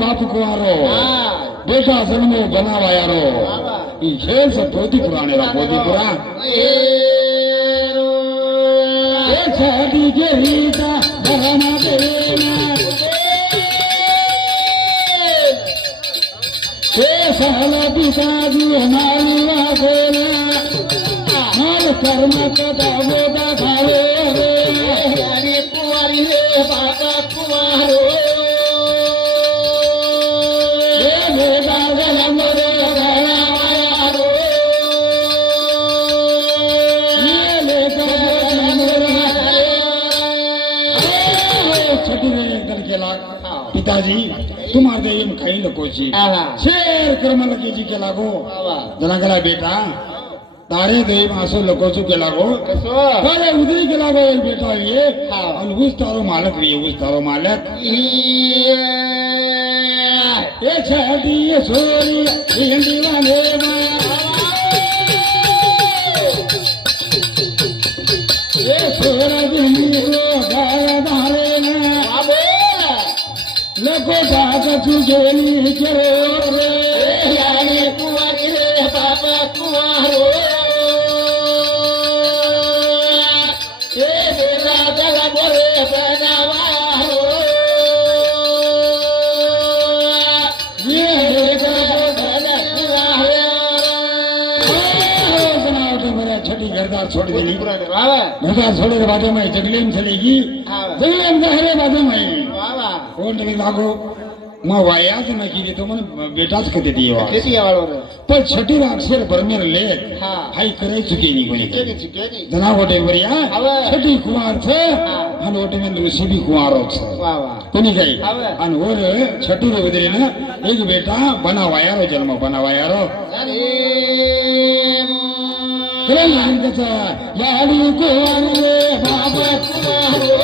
बाप कुआरो बेटा जन्मो बनावा यारो खेल से पोती पुराने रा पोती पुरा छाती के रीता बहना देना साला पिताजी हमारी वादेना हर कर्म कदा बोदा खावे रे कुंवारी रे बाबा कुमारो पिताजी तुम्हारे ये काही नकोची शेर कर्म लकीची के लागो जना गेला बेटा तारे देई मासो लकोचू के लागो अरे उधरी के लागो एक बेटा ये और उस तारो मालक भी उस तारो मालक ये छाती ये सोरी हिंदी वाले ये सोरा दिनी रो गाया धारे लको बात तुझेनी करो रे यानी कुंवारी रे बाबा कुंवारो ये बेला जला बोले बनावारो ये बेला बोले कुंवारो बनाओ तो मेरा छठी घरदार छोड़ देनी घरदार छोड़े के बाद में जगलेम चलेगी जगलेम गहरे बाद में कोण तुम्ही लागो मग वायाच न केली तो म्हण बेटाच कधी ती पण छठी अक्षर बरमेर लेख हाई कराय चुकेनी कोणी जना होटे वरिया छठी कुमार छ आणि होटे में ऋषि भी कुमारो छ कोणी काही आणि वर छठी रे वदरे ना एक बेटा बनावायारो जन्म बनावायारो करा नाही त्याचा याडी कुमार रे बाबा कुमारो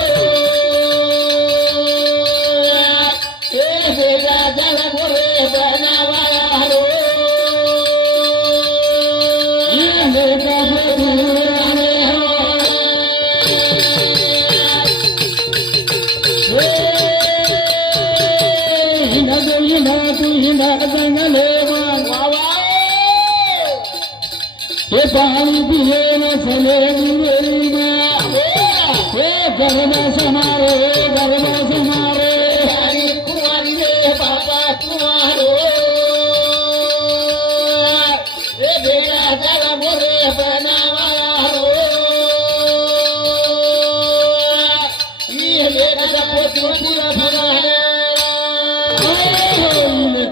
पानी पिए न चले मेरी गर्भ समारो कुमारी रे बाबा कुमारो ये बेड़ा जला बोले बनावारो ये बेड़ा पोती पूरा बनाने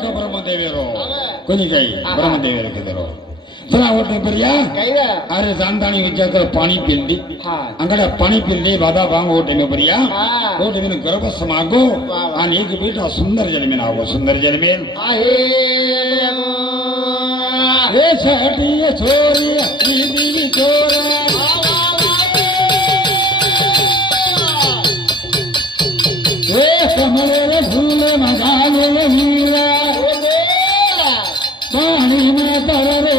ब्रह्मदेवेरो कोणी काही ब्रह्मदेवेरो केदरो चला वाटतं पर्या अरे जानदाणी विचार कर पाणी पिल्ली अंगडा पाणी पिल्ली बाधा बांग ओटे में पर्या ओटे में गर्भ समागो आणि एक बेटा सुंदर जन्मेल आवो सुंदर जन्मेल हे छठी छोरी दीदी छोरा हे कमले रे फूले मगाले मीरा पानी में तररे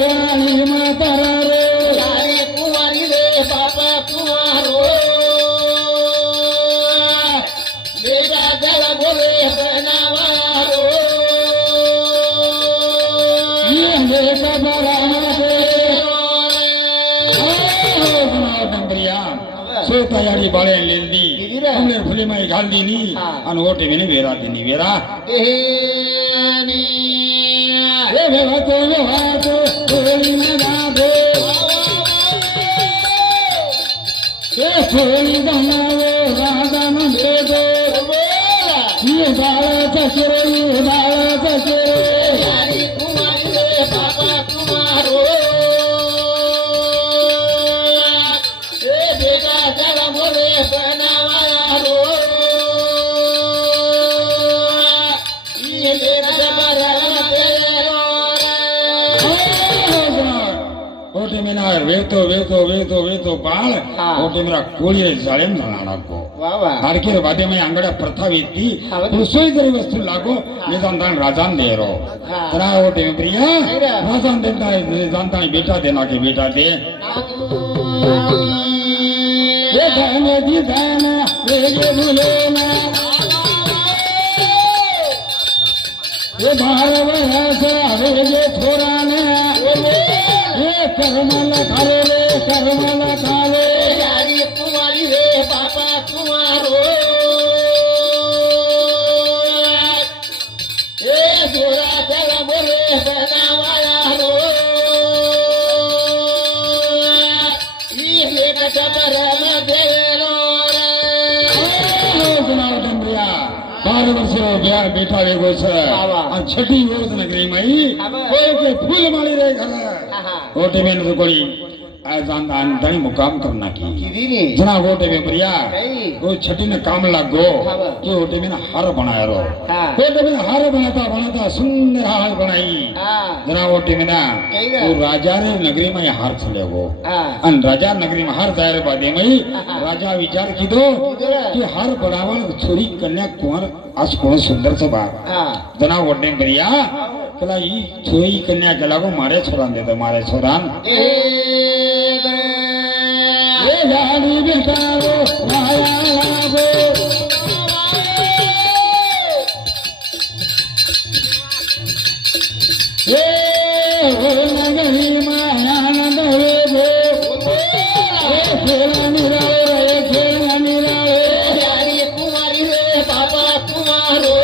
तयारी बाळे लेंदी हमने फुली माई घाल दीनी आणि ओटे में वेरा दीनी वेरा रे वेरा तो थोड़ी में ना दे ये थोड़ी दाना वो राधा न दे दो ये बाला चचरे यारी कुमारी रे बाबा कुमारो बनावारो वेतो वेतो वेतो वेतो बाळ टेमरा कोळी जाळेम झाला लागो हाडके वादे में अंगड़ा प्रथा वेती रसोई करी वस्तु लागो निजान राजान दे रो तरा वो टेम प्रिया राजान देता है जानता है बेटा देना के बेटा दे ये दाने दी दाना ये भूले ना ये भारव ऐसा ये थोड़ा ने ये कर्मला खाले रे कर्मला खाले यारी कुमारी रे पापा कुमारो ये थोड़ा चला बोले बनावाया रो ये कचरा में देलो रे सुनाओ डंबरिया 12 વર્ષનો બેઠા વેગો છે આ છઠ્ઠી વર્ષ નગરીમાં કોઈ કે ફૂલ માળી રે ઘરે ઓટે મેં તો કોઈ આ જાન ધણી મુકામ કરના કી કીધી જણા ઓટે મે પ્રિયા કોઈ છઠ્ઠી ને કામ લાગો કે ઓટે મેં હાર બનાયા રો ઓટે મેં હાર બનાતા બનાતા સુંદર હાર બનાई જણા ઓટે મેં वो राजा ने नगरी में हार चलेगो अन राजा नगरी में हार जाए बादे में राजा विचार कीधो कि हार बनावल छोरी कन्या कुंवर आज कोण सुंदर से बा जना वडने भरिया कला ई छोरी कन्या केला को मारे छोरान दे तो मारे छोरान ए गाड़ी बेटारो माया लागो ए ओ नगरी में आनंद होगो ए खेला निराळे रे खेला निराळे यारी कुमारी रे बाबा कुमारो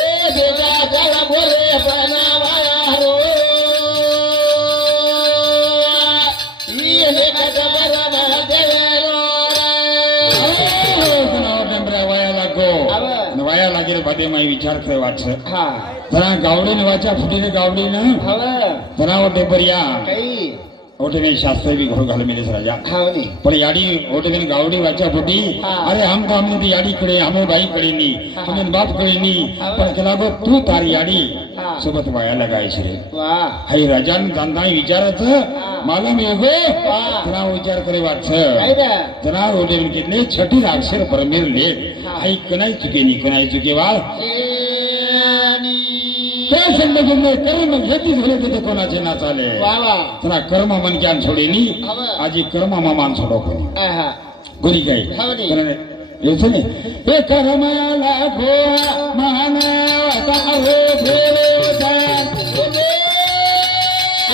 ए बेटा गला बोले बनावाया रो ये ने कचरा में देलो रे सुनाओ टेम्परा वाया लागो वाया लागे बादे में विचार करे वाच हां जरा गावडी ने वाचा फुटी ने गावडी ने હવે जरा वो टेम्परिया कई ओटे में शास्त्र भी घर घाल मेरे राजा हावनी पर याडी ओटे में गावडी वाचा फुटी अरे हम तो हमने दी याडी करे हमें भाई करे नी हमें बाप करे नी पर कलागो तू तारी याडी सोबत वाया लगाय छे वाह हाय राजा ने दांदाई विचारत मालूम एगो जरा विचार करे वाट छे जरा ओटे में कितने छठी अक्षर परमेर ले हाय कनाई चुके वाल काय संबंध कर्म घेती झाले ते कोणाचे ना चाले तना कर्म मन ज्ञान छोडी नी आजी कर्म मान छोडो कोणी गोरी काय येतो ने ए कर्माला गो मानवता हो भेरोसा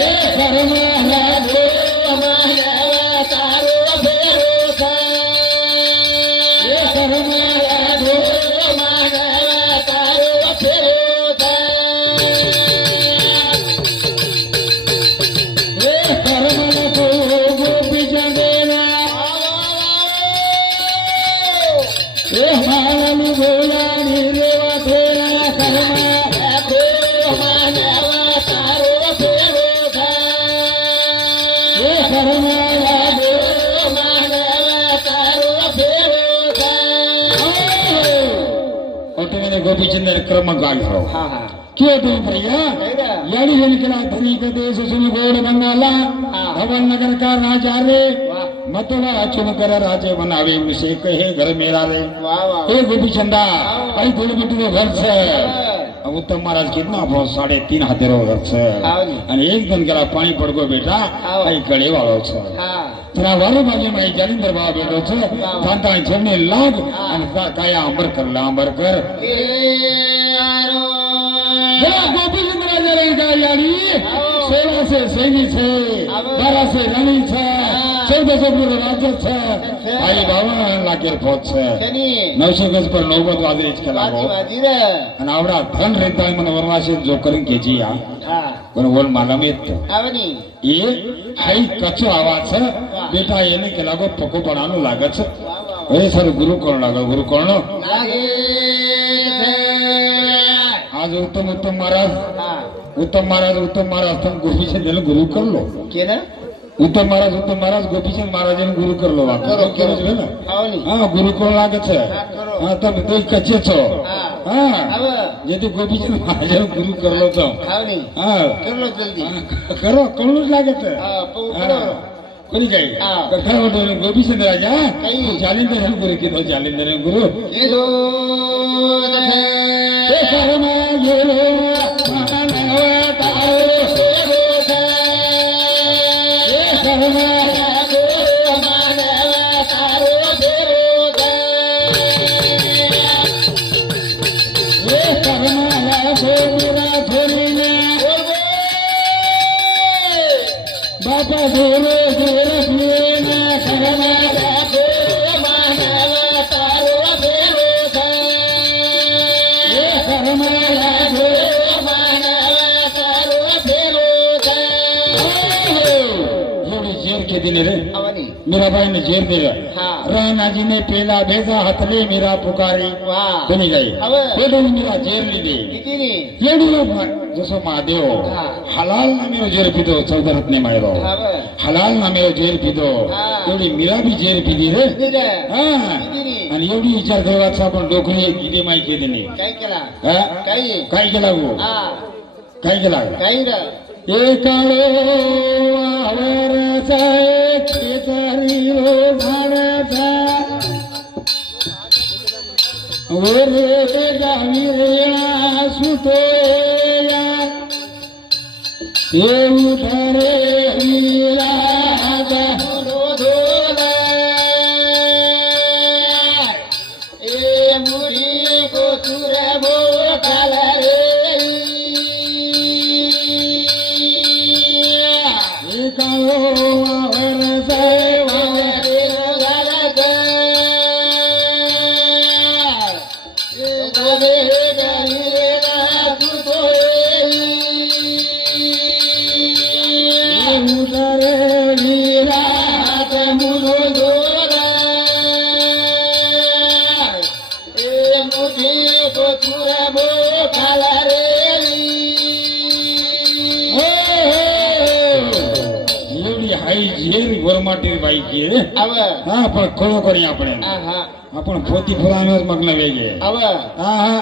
ए कर्माला गो मानवता हो भेरोसा ए कर्माला गो मानवता हो भेरोसा गोपीचंद्र क्रम गाढ़ो क्यों तुम भैया यानी जन के धनी के देश सुन गोड़ बंगाला भवन नगर का राजा रे मतवा चुन कर राजे बनावे उसे कहे घर मेरा रे ए गोपीचंदा भाई थोड़ी मिट्टी के घर से अब उत्तम महाराज कितना बहुत 3.5 हाथेरो घर से અને એક દન કેલા પાણી પડગો બેટા આ ગળે વાળો છે તરા વારો ભાગે માં જાલિંદર બાબા બેઠો છે જાનતા છને લાગ અને કાયા અંબર કર એ આરો જરા ગોપીચંદ્ર રાજા રે ગાયાડી સેવા से सैनी છે बारा से रानी છે 1400 નું રાજ્ય છે ભાઈ બાવા લાગેર પહોંચ છે 900 ગજ પર નોબત વાદે જ કલાવો અને આવડા ધન રહેતા મને વરવાસી જો કરી કેજી આ પણ ઓલ માલમે તો આવની એ હાઈ કચો આવાજ છે બેટા એને કે લાગો પકો પડાનો લાગે છે એ સર ગુરુ કોણ લાગે आज उत्तम महाराज तुम गोपीचंद गुरु कर लो उत्तम महाराज गोपीचंद महाराज गुरु कर लो हाँ गुरु कोण लागे तब तो कच्चे छो हाँ જેથી ગોપીચંદ મહાદેવ ગુરુ કરલો તો હા નહીં હા કરલો જલ્દી કરો કણું જ લાગે છે હા બહુ હા. કરો કોની કઈ હા. કથા ગોપીચંદ રાજા કઈ? જાલિંદર ગુરુ કીધો જાલિંદર ગુરુ એ જો એ શર્મા ગેલો માનવ તારો એ શર્મા બાપા ગોરો ગોરખ લેના શર્મા मीराबाई ने जेर दिया हाँ। राणा जी ने पेला भेजा हथले मीरा पुकारी वाह बनी गई હવે पेलो मीरा जेर ली દીકરી येडूलो जसो महादेव हाँ। हलाल नामेरो जेर पीधो चौदरथ ने मायरो હવે हलाल नामेरो जेर पीधो हाँ। एवढी मीरा बी जेर पीधी रे દીકરી हा દીકરી आणि एवढी विचार करवाचा पण डोकली गिरे माई केदनी કઈ કેલા हा કઈ काय केला गो હા काय केला કઈ રે एकाळो आवरचा खेतरीलो झाडाचा ओरे गावी रेळा सुटोया ये उठारे विराजा ए मुरी को तुरे बो काला रे एकाळो आवरचा उठारे विराजा मुलो एवढी हाई झेर वरमाटी बाईकी रे हा पण खरोखरी આપણે आपण પોતી ફુલાનો જ મગ્ન વેગે હા હા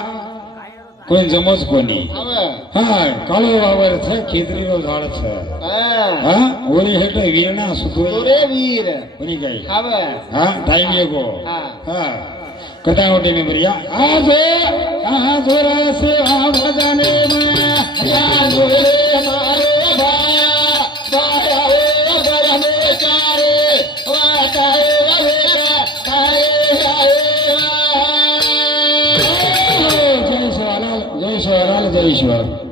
કોઈ જમોજ કોની હા કાળો વાવર છે ખેતરીનો ઝાડ છે હા ઓલી હેઠે વીરણા સુતો કોની ગઈ હા ટાઈમ એગો હા કથા ઓટે મે બરિયા આ જોરા સે આ ભજાને માં આ જોરે મારો જય ઈશ્વર